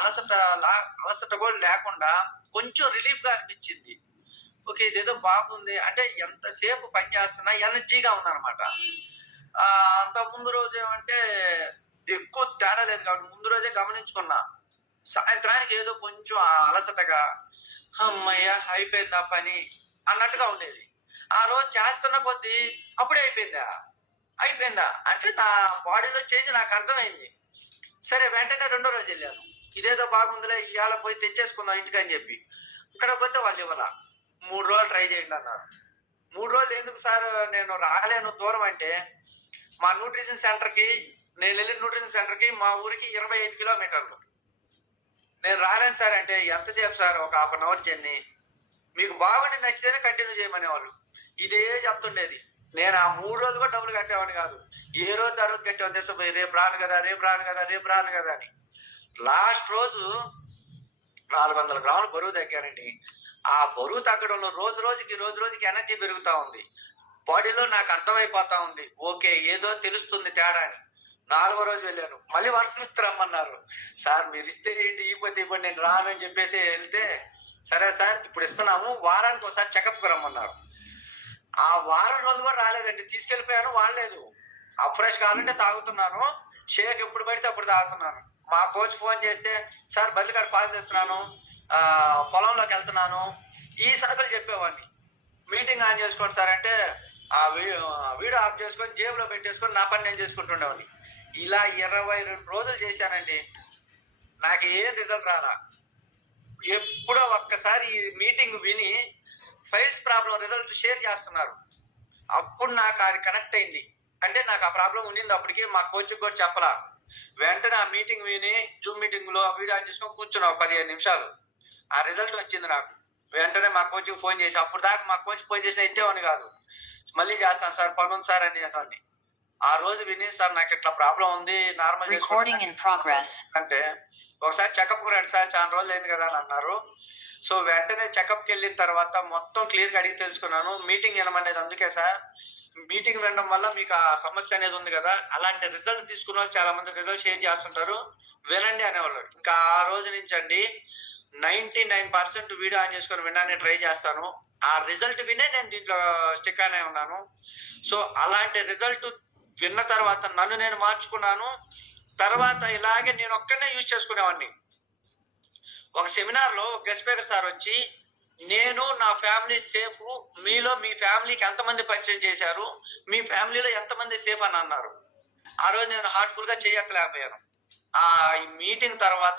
అలసట అలసట కూడా లేకుండా కొంచెం రిలీఫ్‌గా అనిపించింది. ఓకే. ఇదేదో బాగుంది. అంటే ఎంతసేపు పని చేస్తున్నా ఎనర్జీగా ఉందనమాట. అంతకు ముందు రోజేమంటే ఎక్కువ తేడా లేదు కాబట్టి ముందు రోజే గమనించుకున్నా. సాయంత్రానికి ఏదో కొంచెం అలసటగా, హమ్మయ్య! అయిపోయిందా పని అన్నట్టుగా ఉండేది. ఆ రోజు చేస్తున్న కొద్దీ అప్పుడే అయిపోయిందా? అయిపోయిందా? అంటే నా బాడీలో చేంజ్ నాకర్థమైంది. సరే వెంటనే రెండో రోజెళ్ళాను. ఇదేదో బాగుందిలే ఇయాల పోయి తెచ్చేసుకుందాం ఇంటికని జెప్పి. ఇక్కడికి పోతే వాళ్ళివ్వలా. 3 రోజులు ట్రై చేయండన్నారు. 3 రోజులు ఎందుకు సార్ నేను రాలేను దూరం అంటే, మా న్యూట్రిషన్ సెంటర్‌కి నేనెళ్ళిన న్యూట్రిషన్ సెంటర్‌కి మా ఊరికి 25 కిలోమీటర్లు. నేను రాలేను సార్ అంటే, ఎంతసేపు సార్ ఒక హాఫ్ అన్ అవర్ జర్నీ. మీకు బాగుండి నచ్చితేనే కంటిన్యూ చేయమనేవాళ్ళు. ఇదే చెప్తుండేది. నేను ఆ 3 రోజులు కూడా డబ్బులు కట్టేవాడిని కాదు. ఏ రోజుది ఆ రోజు కట్టేవాడిని తీసుకుపోయి రేపు రాను కదా! రేపు రాను కదా! రేపు రాను కదా! అని. లాస్ట్ రోజు 400 గ్రాములు బరువు తగ్గానండి. ఆ బరువు తగ్గడంలో రోజు రోజుకి ఎనర్జీ పెరుగుతా ఉంది. బాడీలో నాకు అర్థమైపోతా ఉంది. ఓకే. ఏదో తెలుస్తుంది తేడా అని. నాలుగో రోజు వెళ్ళాను. మళ్ళీ వర్క్ రమ్మన్నారు. సార్ మీరిస్తే ఏంటి, ఇయ్యకపోతే ఇవ్వండి నేను రాను అని చెప్పేసి ఎళ్తే, సరే సార్ ఇప్పుడు ఇస్తున్నాము. వారానికి ఒకసారి చెకప్‌కి రమ్మన్నారు. ఆ వారం రోజులు కూడా రాలేదండి. తీసుకెళ్ళిపోయాను వాడలేదు. అఫ్రెష్ కావాలంటే తాగుతున్నాను. షేక్ ఎప్పుడు పడితే అప్పుడు తాగుతున్నాను. మా కోచ్ ఫోన్ చేస్తే, సార్ బర్రెల కాడ పాలు తెస్తున్నాను. పొలంలోకెళ్తున్నాను. ఈ సరుకులు చెప్పేవాడిని. మీటింగ్ ఆన్ చేసుకోండి సార్ అంటే, ఆ వీడియో ఆఫ్ చేసుకొని జేబులో పెట్టేసుకొని నా పని నేను చేసుకుంటుండేవాడిని. ఇలా 22 రోజులు చేశానండి. నాకు ఏం రిజల్ట్ రాలా. ఎప్పుడో ఒక్కసారి ఈ మీటింగ్ విని ఫైల్స్ ప్రాబ్లమ్ రిజల్ట్ షేర్ చేస్తున్నారు. అప్పుడు నాకు అది కనెక్ట్ అయింది. అంటే నాకు ఆ ప్రాబ్లమ్ ఉండింది అప్పటికి. మా కోచ్‌కి కూడా చెప్పలా. వెంటనే ఆ మీటింగ్ విని జూమ్ మీటింగ్‌లో వీడియో ఆన్ చేసుకొని కూర్చున్నా ఒక 15 నిమిషాలు. ఆ రిజల్ట్ వచ్చింది నాకు. వెంటనే మా కోచ్‌కి ఫోన్ చేసి, అప్పటిదాకా మా కోచ్‌కి ఫోన్ చేసినా ఎత్తేవాడిని కాదు. మళ్ళీ చేస్తాను సార్ పనుంది సార్ అనేవాడిని. ఆ రోజు విని సార్ నాకు ఇట్లా ప్రాబ్లమ్ ఉంది. Normal Recording in progress. అంటే ఒకసారి చెకప్‌కి రండి సార్ చాలా రోజులు అయింది కదా అని అన్నారు. సో వెంటనే చెకప్‌కి వెళ్ళిన తర్వాత మొత్తం క్లియర్‌గా అడిగి తెలుసుకున్నాను. మీటింగ్ వినమనేది అందుకే సార్. మీటింగ్ వినడం వల్ల మీకు ఆ సమస్య అనేది ఉంది కదా! అలాంటి రిజల్ట్ తీసుకున్నోళ్ళు చాలా మంది రిజల్ట్ షేర్ చేస్తుంటారు. వినండి అనేవాళ్ళు. ఇంకా ఆ రోజు నుంచి అండి 99% వీడియో ఆన్ చేసుకొని వినడానికి ట్రై చేస్తాను. ఆ రిజల్ట్ వినే నేను దీంట్లో స్టిక్ అనే ఉన్నాను. సో అలాంటి రిజల్ట్ విన్న తర్వాత నన్ను నేను మార్చుకున్నాను. తర్వాత ఇలాగే నేను ఒక్కడినే యూజ్ చేసుకునేవాడిని. ఒక సెమినార్‌లో గెస్ట్ స్పీకర్ సార్ వచ్చి, నేను నా ఫ్యామిలీ సేఫ్. మీలో మీ ఫ్యామిలీకి ఎంతమంది పరిచయం చేశారు? మీ ఫ్యామిలీలో ఎంతమంది సేఫ్ అని అన్నారు. ఆ రోజు నేను హార్ట్‌ఫుల్‌గా చెయ్యెత్తలేకపోయాను. ఈ మీటింగ్ తర్వాత